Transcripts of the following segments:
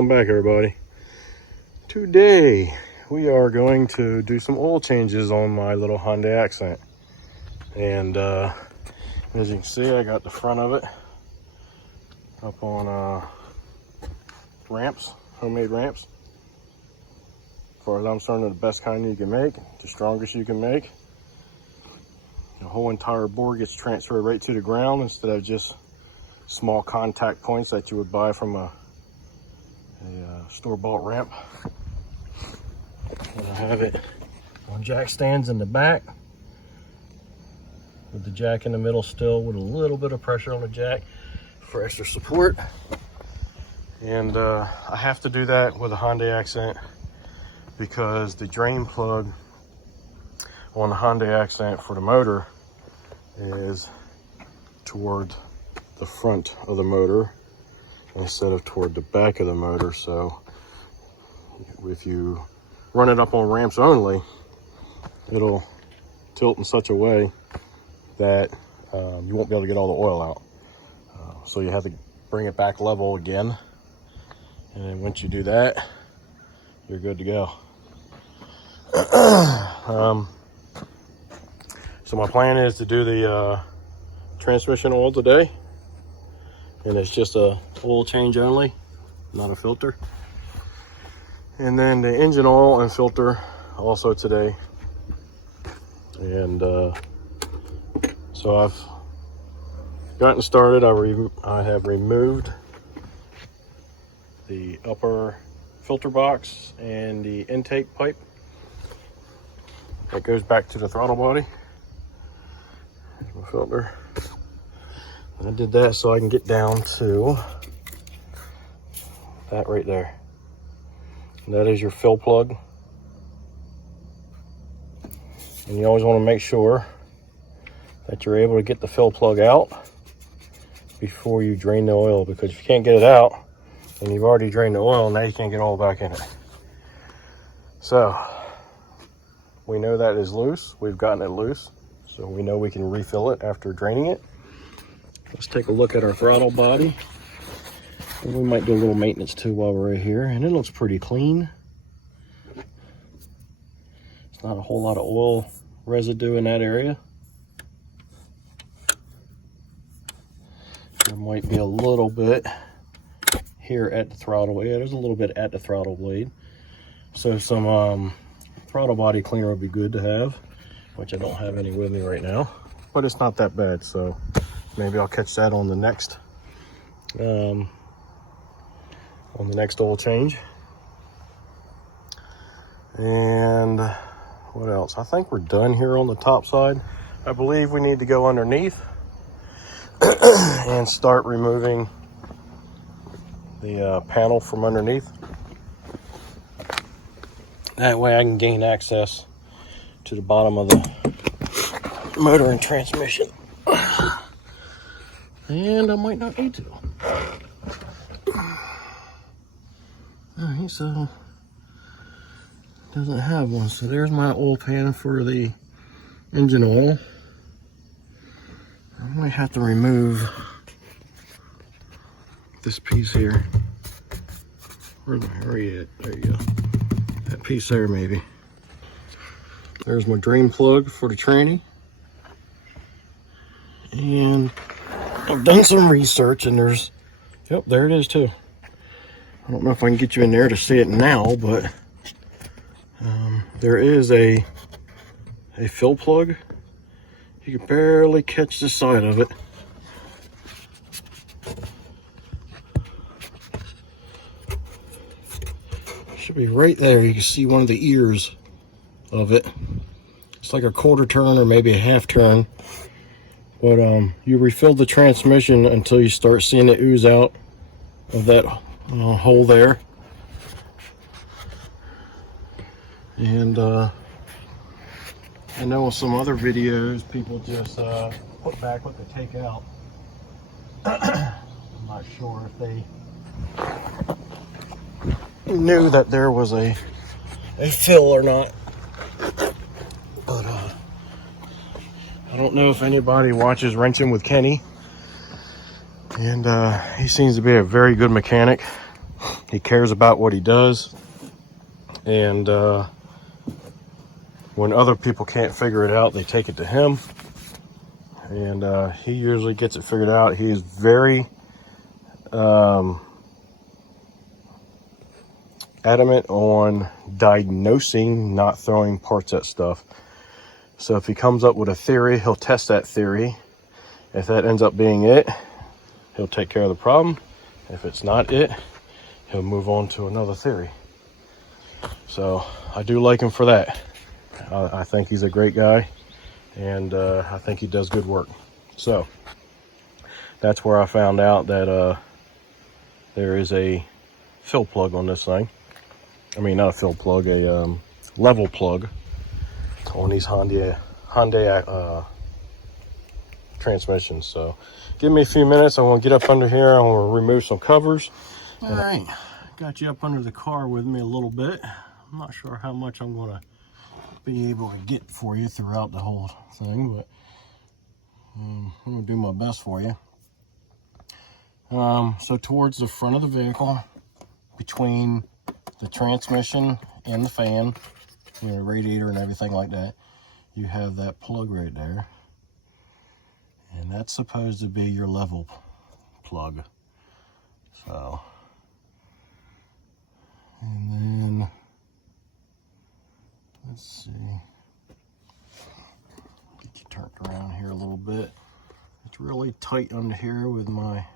welcome back everybody. Today we are going to do some oil changes on my little Hyundai Accent. And as you can see, I got the front of it up on ramps, homemade ramps. As far as I'm concerned, the best kind you can make, the strongest you can make. The whole entire board gets transferred right to the ground instead of just small contact points that you would buy from a store-bought ramp. And I have it on jack stands in the back with the jack in the middle still, with a little bit of pressure on the jack for extra support. And I have to do that with a Hyundai Accent because the drain plug on the Hyundai Accent for the motor is toward the front of the motor instead of toward the back of the motor. So if you run it up on ramps only, it'll tilt in such a way that you won't be able to get all the oil out. So you have to bring it back level again, and then once you do that, you're good to go. So my plan is to do the transmission oil today, and it's just a oil change only, not a filter. And then the engine oil and filter also today. And so I've gotten started. I have removed the upper filter box and the intake pipe that goes back to the throttle body. Here's my filter. I did that so I can get down to that right there. And that is your fill plug. And you always want to make sure that you're able to get the fill plug out before you drain the oil, because if you can't get it out and you've already drained the oil, now you can't get oil back in it. So we know that is loose. We've gotten it loose, so we know we can refill it after draining it. Let's take a look at our throttle body. And we might do a little maintenance too while we're right here. And it looks pretty clean. It's not a whole lot of oil residue in that area. There might be a little bit here at the throttle. Yeah, there's a little bit at the throttle blade. So some throttle body cleaner would be good to have, which I don't have any with me right now. But it's not that bad, so maybe I'll catch that on the next oil change. And what else? I think we're done here on the top side. I believe we need to go underneath and start removing the panel from underneath. That way I can gain access to the bottom of the motor and transmission. And I might not need to. Alright, so doesn't have one. So there's my oil pan for the engine oil. I might have to remove this piece here. Where's my area? There you go. That piece there, maybe. There's my drain plug for the tranny. And I've done some research, and there's, yep, there it is too. I don't know if I can get you in there to see it now, but there is a fill plug. You can barely catch the side of it. Should be right there. You can see one of the ears of it. It's like a quarter turn or maybe a half turn. But you refill the transmission until you start seeing it ooze out of that hole there. And I know in some other videos people just put back what they take out. I'm not sure if they knew that there was a fill or not. But I don't know if anybody watches Wrenching with Kenny, and he seems to be a very good mechanic. He cares about what he does, and when other people can't figure it out, they take it to him, and he usually gets it figured out. He is very adamant on diagnosing, not throwing parts at stuff. So if he comes up with a theory, he'll test that theory. If that ends up being it, he'll take care of the problem. If it's not it, he'll move on to another theory. So I do like him for that. I think he's a great guy, and I think he does good work. So that's where I found out that there is a fill plug on this thing. I mean, not a fill plug, a level plug on these Hyundai transmissions. So give me a few minutes. I want to get up under here. I want to remove some covers. All right, got you up under the car with me a little bit. I'm not sure how much I'm going to be able to get for you throughout the whole thing, but I'm going to do my best for you. So towards the front of the vehicle, between the transmission and the fan, you know, radiator and everything like that, you have that plug right there, and that's supposed to be your level plug. So, and then let's see, get you turned around here a little bit. It's really tight under here with my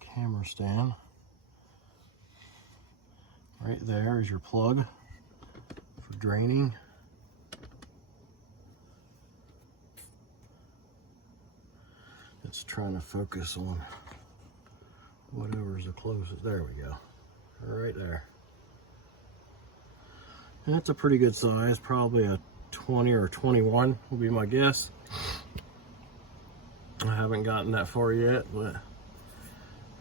camera stand. Right there is your plug for draining. It's trying to focus on whatever's the closest. There we go. Right there. And that's a pretty good size, probably a 20 or 21 will be my guess. I haven't gotten that far yet, but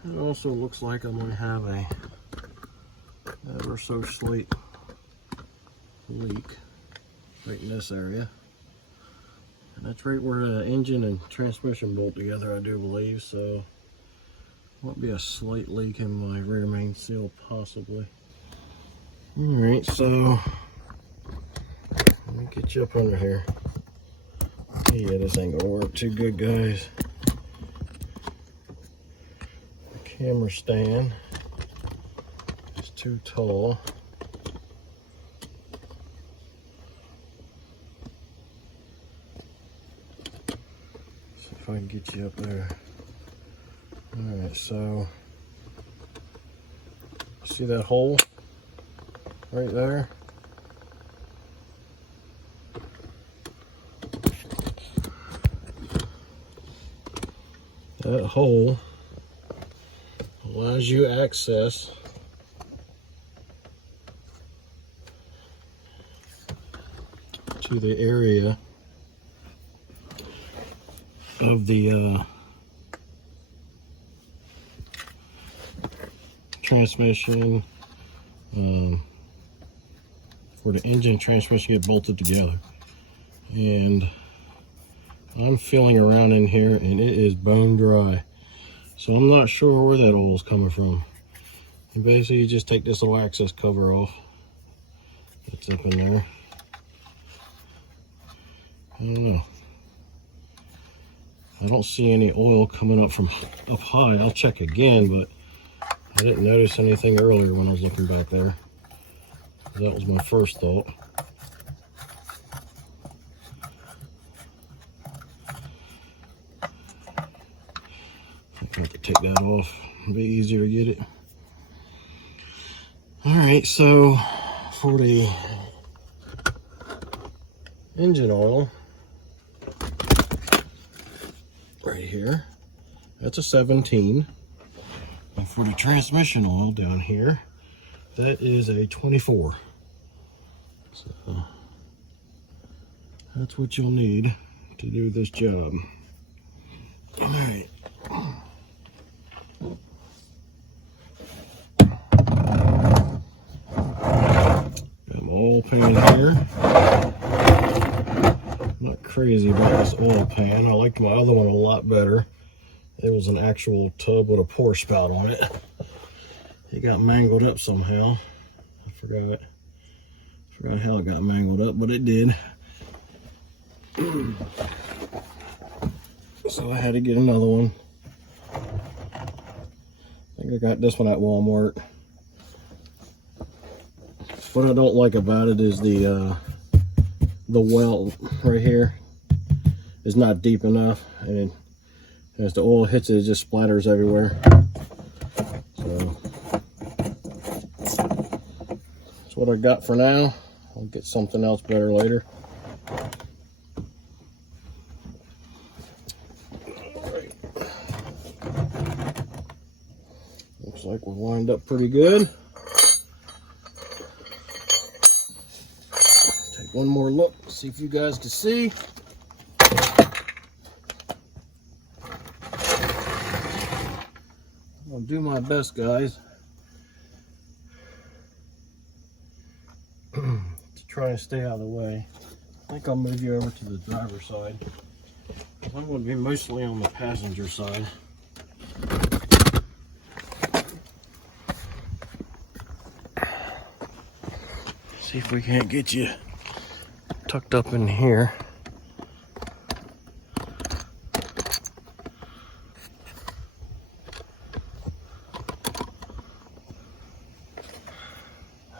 it also looks like I'm going to have a ever so slight leak right in this area. And that's right where the engine and transmission bolt together, I do believe, so might be a slight leak in my rear main seal possibly. Alright, so let me get you up under here. Yeah, this ain't gonna work too good, guys. The camera stand is too tall. See if I can get you up there. Alright, so see that hole right there? That hole allows you access to the area of the transmission, where the engine and transmission get bolted together. And I'm feeling around in here and it is bone dry. So I'm not sure where that oil is coming from. And basically you just take this little access cover off. It's up in there. I don't know. I don't see any oil coming up from up high. I'll check again, but I didn't notice anything earlier when I was looking back there. That was my first thought. I have to take that off. It'll be easier to get it. Alright, so for the engine oil, right here, that's a 17. And for the transmission oil down here, that is a 24. So that's what you'll need to do this job. All right. Got my oil pan here. Not crazy about this oil pan. I liked my other one a lot better. It was an actual tub with a pour spout on it. It got mangled up somehow. I forgot how it got mangled up, but it did. So I had to get another one. I think I got this one at Walmart. What I don't like about it is the welt right here is not deep enough, and as the oil hits it, it just splatters everywhere. So that's what I got for now. I'll get something else better later. Alright. Looks like we're lined up pretty good. Take one more look, see if you guys can see. I'm gonna do my best, guys, to try and stay out of the way. I think I'll move you over to the driver's side. I'm going to be mostly on the passenger side. See if we can't get you tucked up in here.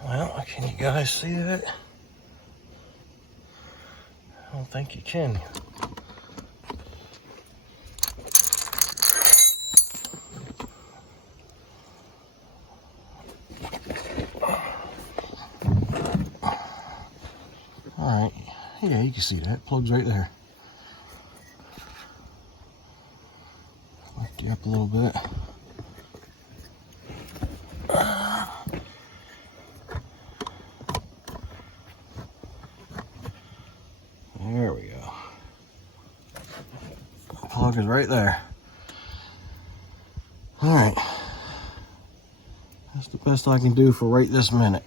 Well, can you guys see that? I don't think you can. Alright, yeah, you can see that. Plug's right there. Lift you up a little bit. There we go. Plug is right there. Alright. That's the best I can do for right this minute.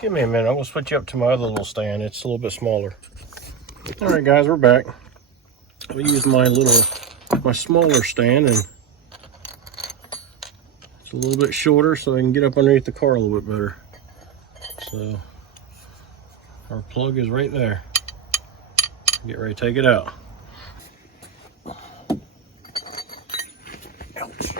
Give me a minute. I'm going to switch you up to my other little stand. It's a little bit smaller. Alright guys, we're back. I use my smaller stand, and it's a little bit shorter so I can get up underneath the car a little bit better. So our plug is right there. Get ready to take it out. Ouch.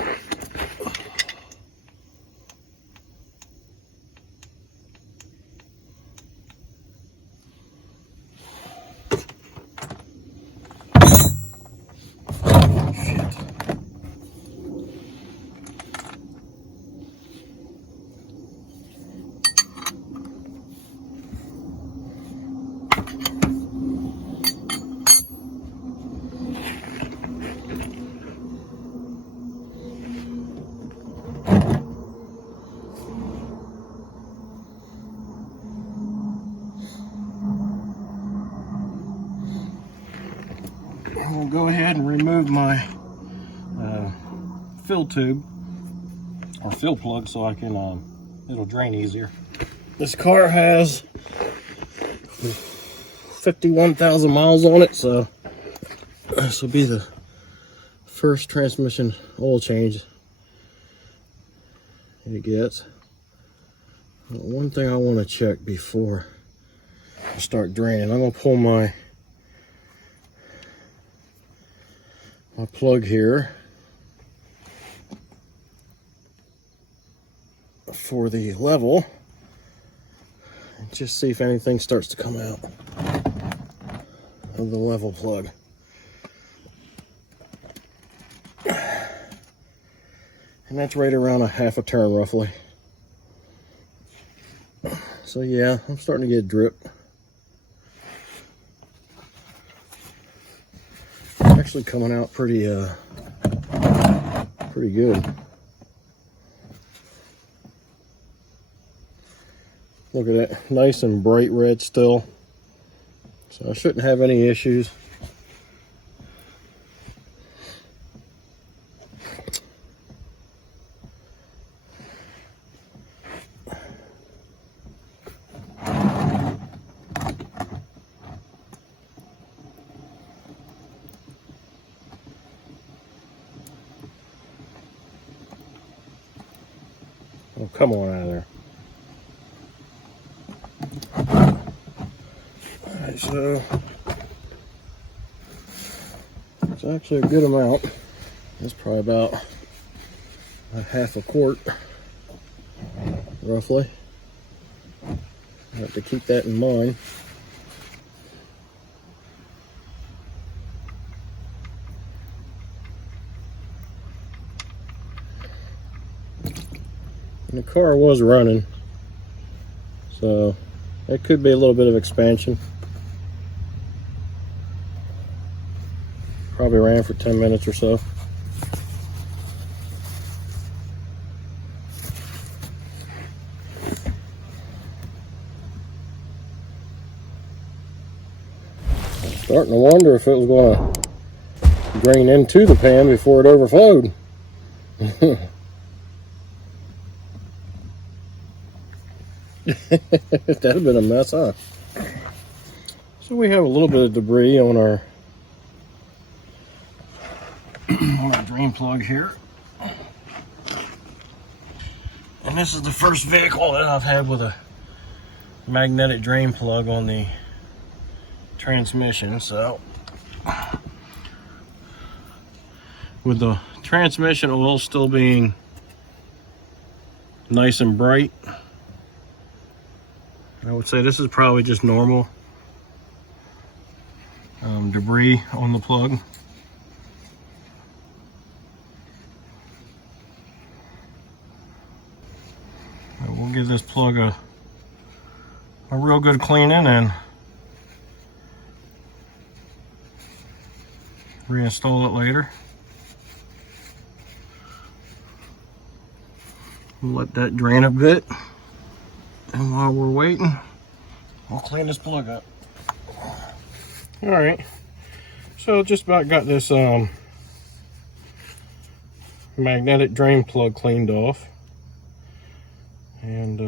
We'll go ahead and remove my fill tube or fill plug so I can it'll drain easier. This car has 51,000 miles on it, so this will be the first transmission oil change it gets. One thing I want to check before I start draining, I'm going to pull my plug here for the level and just see if anything starts to come out of the level plug. And that's right around a half a turn roughly. So yeah, I'm starting to get drip. Actually coming out pretty good. Look at that, nice and bright red still. So I shouldn't have any issues. Oh, come on out of there. Alright, so it's actually a good amount. It's probably about a half a quart, roughly. I have to keep that in mind. And the car was running, so it could be a little bit of expansion. Probably ran for 10 minutes or so. Starting to wonder if it was going to drain into the pan before it overflowed. That'd have been a mess, huh? So we have a little bit of debris on our drain plug here. And this is the first vehicle that I've had with a magnetic drain plug on the transmission. So with the transmission oil still being nice and bright, I would say this is probably just normal debris on the plug. We'll give this plug a real good cleaning and reinstall it later. We'll let that drain a bit, and while we're waiting, we'll clean this plug up. All right, so just about got this magnetic drain plug cleaned off, and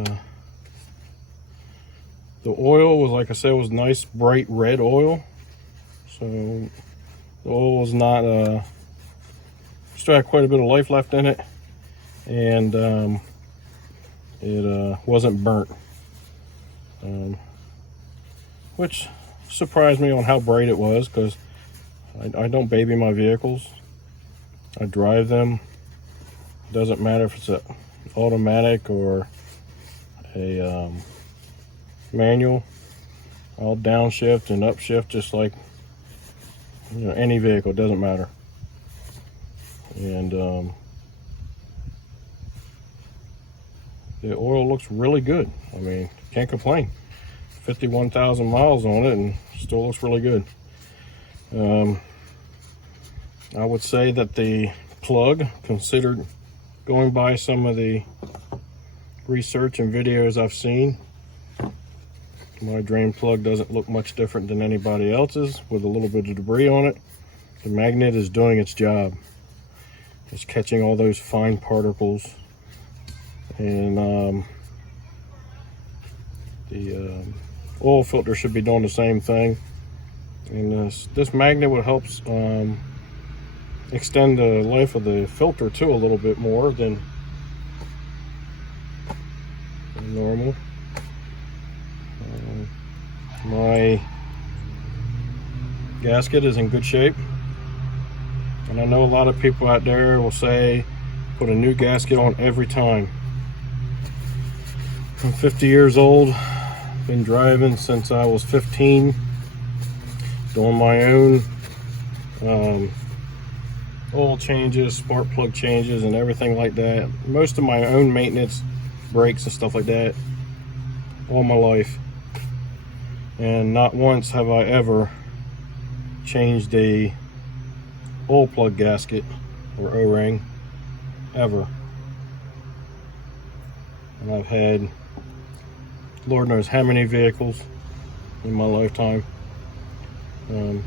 the oil was, like I said, was nice bright red oil. So the oil was not still had quite a bit of life left in it, and it wasn't burnt, which surprised me on how bright it was, because I don't baby my vehicles. I drive them. It doesn't matter if it's an automatic or a manual. I'll downshift and upshift just like, you know, any vehicle. It doesn't matter. And the oil looks really good. I mean, can't complain. 51,000 miles on it and still looks really good. I would say that the plug, considered going by some of the research and videos I've seen, my drain plug doesn't look much different than anybody else's with a little bit of debris on it. The magnet is doing its job. It's catching all those fine particles, and the oil filter should be doing the same thing. And this magnet will help extend the life of the filter too a little bit more than normal. My gasket is in good shape, and I know a lot of people out there will say put a new gasket on every time. I'm 50 years old, been driving since I was 15, doing my own oil changes, spark plug changes, and everything like that. Most of my own maintenance, brakes and stuff like that, all my life. And not once have I ever changed a oil plug gasket or O-ring, ever. And I've had Lord knows how many vehicles in my lifetime. I'm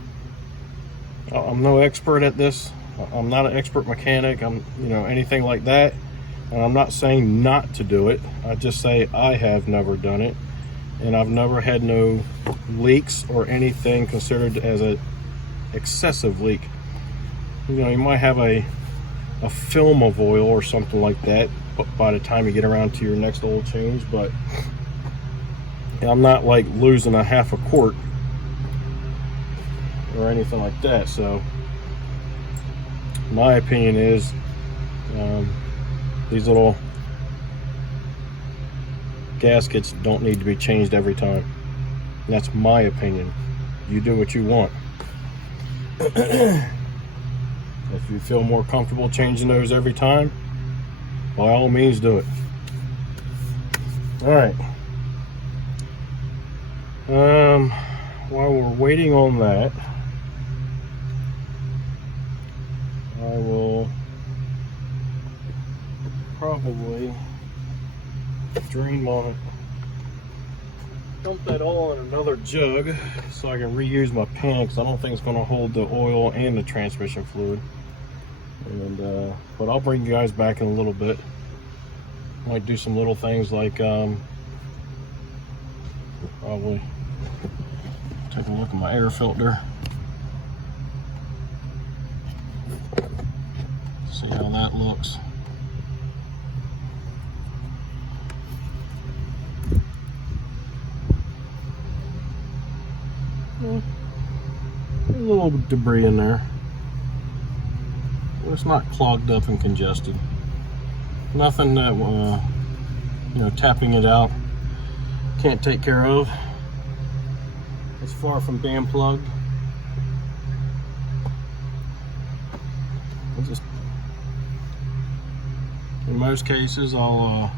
no expert at this. I'm not an expert mechanic. I'm, anything like that. And I'm not saying not to do it. I just say I have never done it. And I've never had no leaks or anything considered as an excessive leak. You might have a film of oil or something like that, by the time you get around to your next oil change. But I'm not like losing a half a quart or anything like that. So my opinion is these little gaskets don't need to be changed every time. And that's my opinion. You do what you want. If you feel more comfortable changing those every time, by all means do it. All right. While we're waiting on that, I will probably drain my, dump that all in another jug so I can reuse my pan, because I don't think it's going to hold the oil and the transmission fluid. And but I'll bring you guys back in a little bit. Might do some little things like probably take a look at my air filter, see how that looks. There's a little debris in there. It's not clogged up and congested. Nothing that you know, tapping it out can't take care of. It's far from being plugged. In most cases, I'll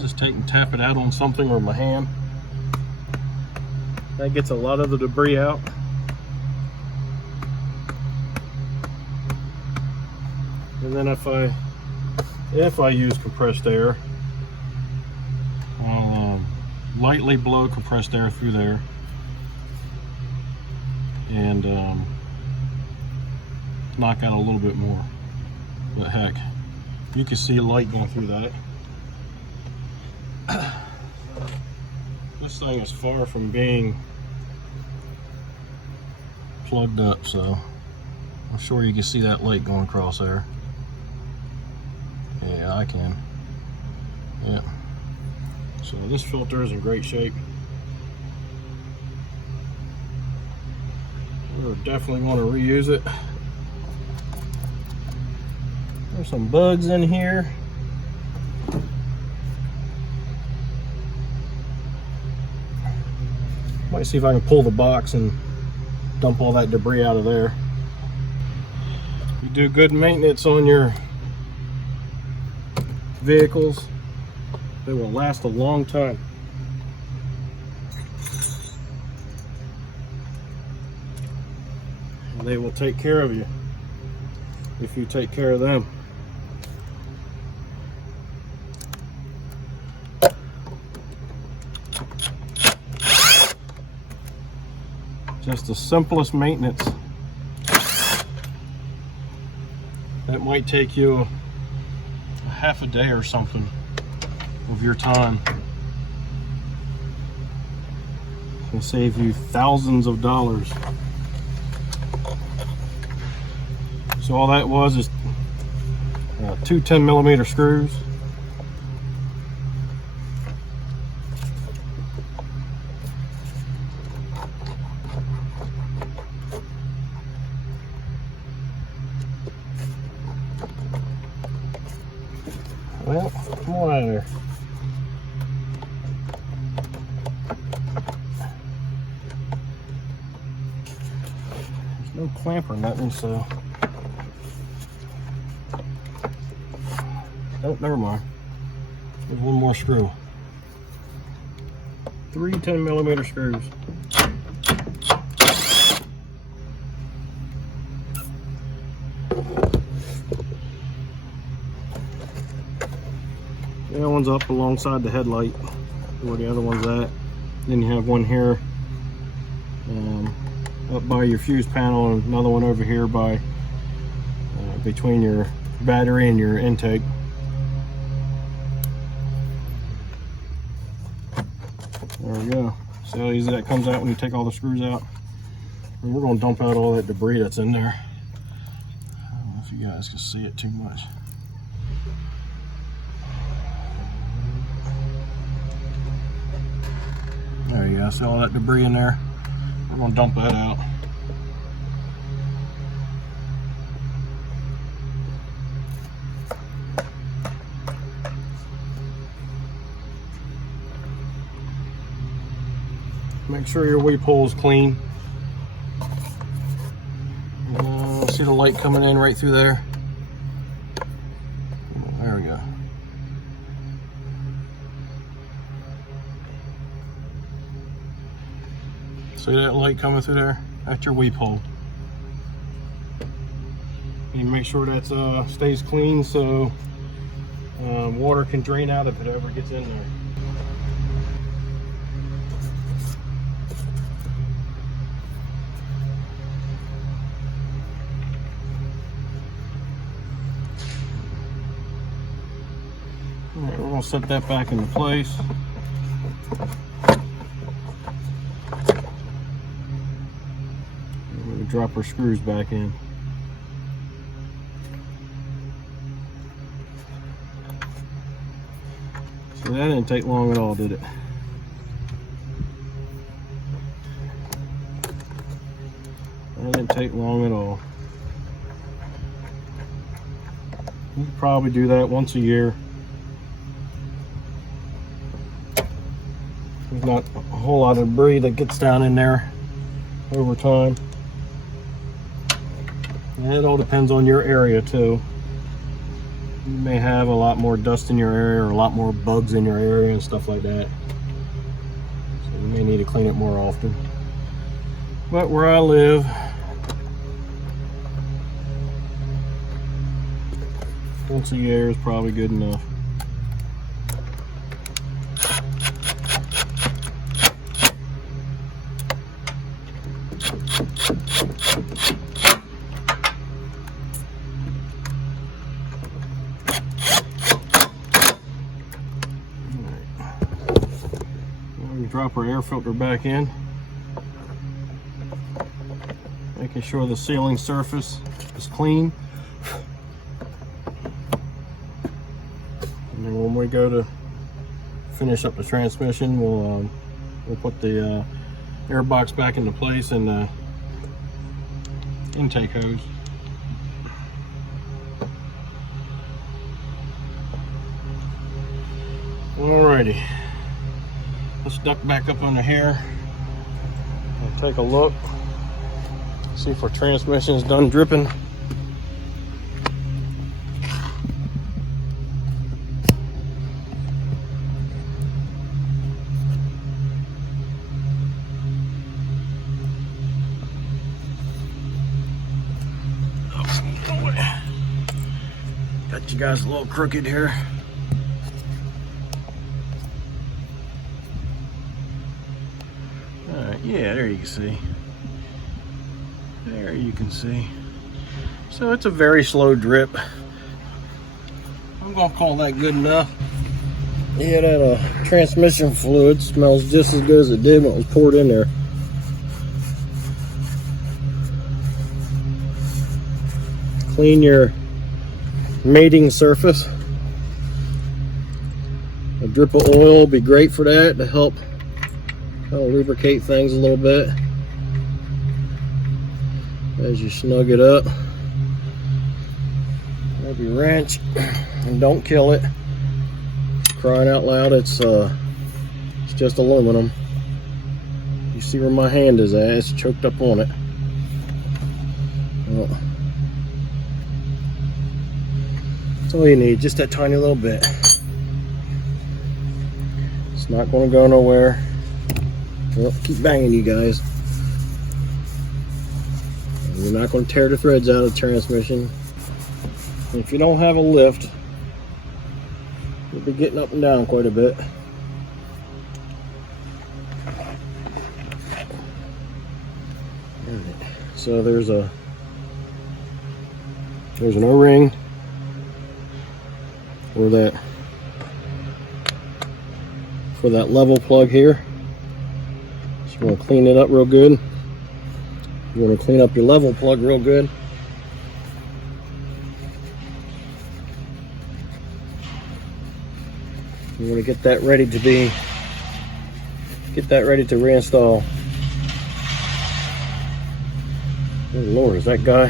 just take and tap it out on something with my hand. That gets a lot of the debris out. And then if I use compressed air, I'll lightly blow compressed air through there, and knock out a little bit more. But heck, you can see light going through that. This thing is far from being plugged up, so I'm sure you can see that light going across there. Yeah, I can. Yeah. So this filter is in great shape. We're definitely going to reuse it. There's some bugs in here. Might see if I can pull the box and dump all that debris out of there. You do good maintenance on your vehicles, they will last a long time. And they will take care of you if you take care of them. Just the simplest maintenance. That might take you a half a day or something of your time. It can save you thousands of dollars. So all that was is two 10mm screws. Well, come on out of there. There's no clamp or nothing, so. Oh, never mind. There's one more screw. 3 10mm screws. The other one's up alongside the headlight where the other one's at. Then you have one here up by your fuse panel, and another one over here by between your battery and your intake. There we go. See how easy that comes out when you take all the screws out. And we're going to dump out all that debris that's in there. I don't know if you guys can see it too much. There you go, see all that debris in there? I'm gonna dump that out. Make sure your weep hole is clean. See the light coming in right through there? There we go. See that light coming through there? That's your weep hole. You make sure that stays clean so water can drain out if it ever gets in there. All right, we're going to set that back into place. We're going to drop our screws back in. So that didn't take long at all, did it? That didn't take long at all. You can probably do that once a year. There's not a whole lot of debris that gets down in there over time. And it all depends on your area too. You may have a lot more dust in your area or a lot more bugs in your area and stuff like that. So you may need to clean it more often. But where I live, once a year is probably good enough. Drop our air filter back in, making sure the sealing surface is clean. And then when we go to finish up the transmission, we'll put the air box back into place and the intake hose. Alrighty. Let's duck back up under here and take a look, see if our transmission is done dripping. Got you guys a little crooked here. Yeah, there you can see. There you can see. So it's a very slow drip. I'm gonna call that good enough. Yeah, that transmission fluid smells just as good as it did when it was poured in there. Clean your mating surface. A drip of oil will be great for that to help lubricate things a little bit as you snug it up. Grab your wrench and don't kill it. Crying out loud, it's just aluminum. You see where my hand is at? It's choked up on it. Well, that's all you need, just that tiny little bit. It's not going to go nowhere. Well, keep banging, you guys. And you're not going to tear the threads out of the transmission. And if you don't have a lift, you'll be getting up and down quite a bit. Alright, so there's an O-ring for that level plug here. You want to clean it up real good. You want to clean up your level plug real good. You want to get that ready to be get that ready to reinstall. Oh Lord, is that guy?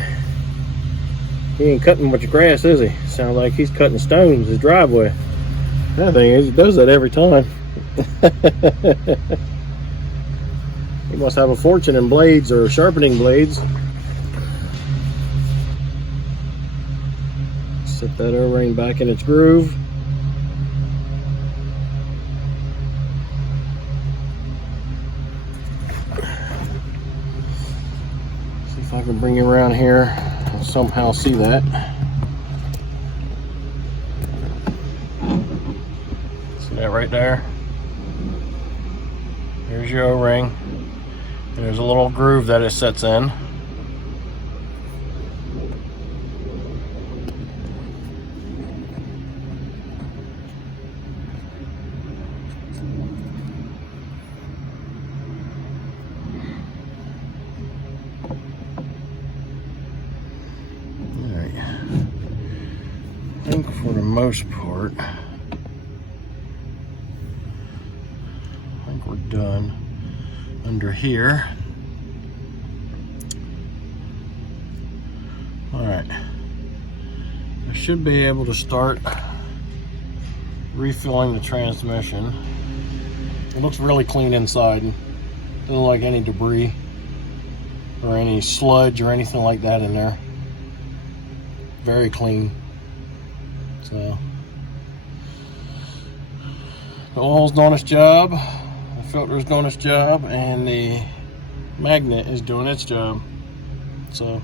He ain't cutting much grass, is he? Sounds like he's cutting stones, his driveway. That thing is, he does that every time. He must have a fortune in blades or sharpening blades. Set that O-ring back in its groove. See if I can bring you around here and somehow see that. See that right there? Here's your O-ring. There's a little groove that it sets in. Alright. I think for the most part, we're done under here. All right, I should be able to start refilling the transmission. It looks really clean inside. Doesn't look like any debris or any sludge or anything like that in there. Very clean. So the oil's doing its job, the filter is doing its job, and the magnet is doing its job. So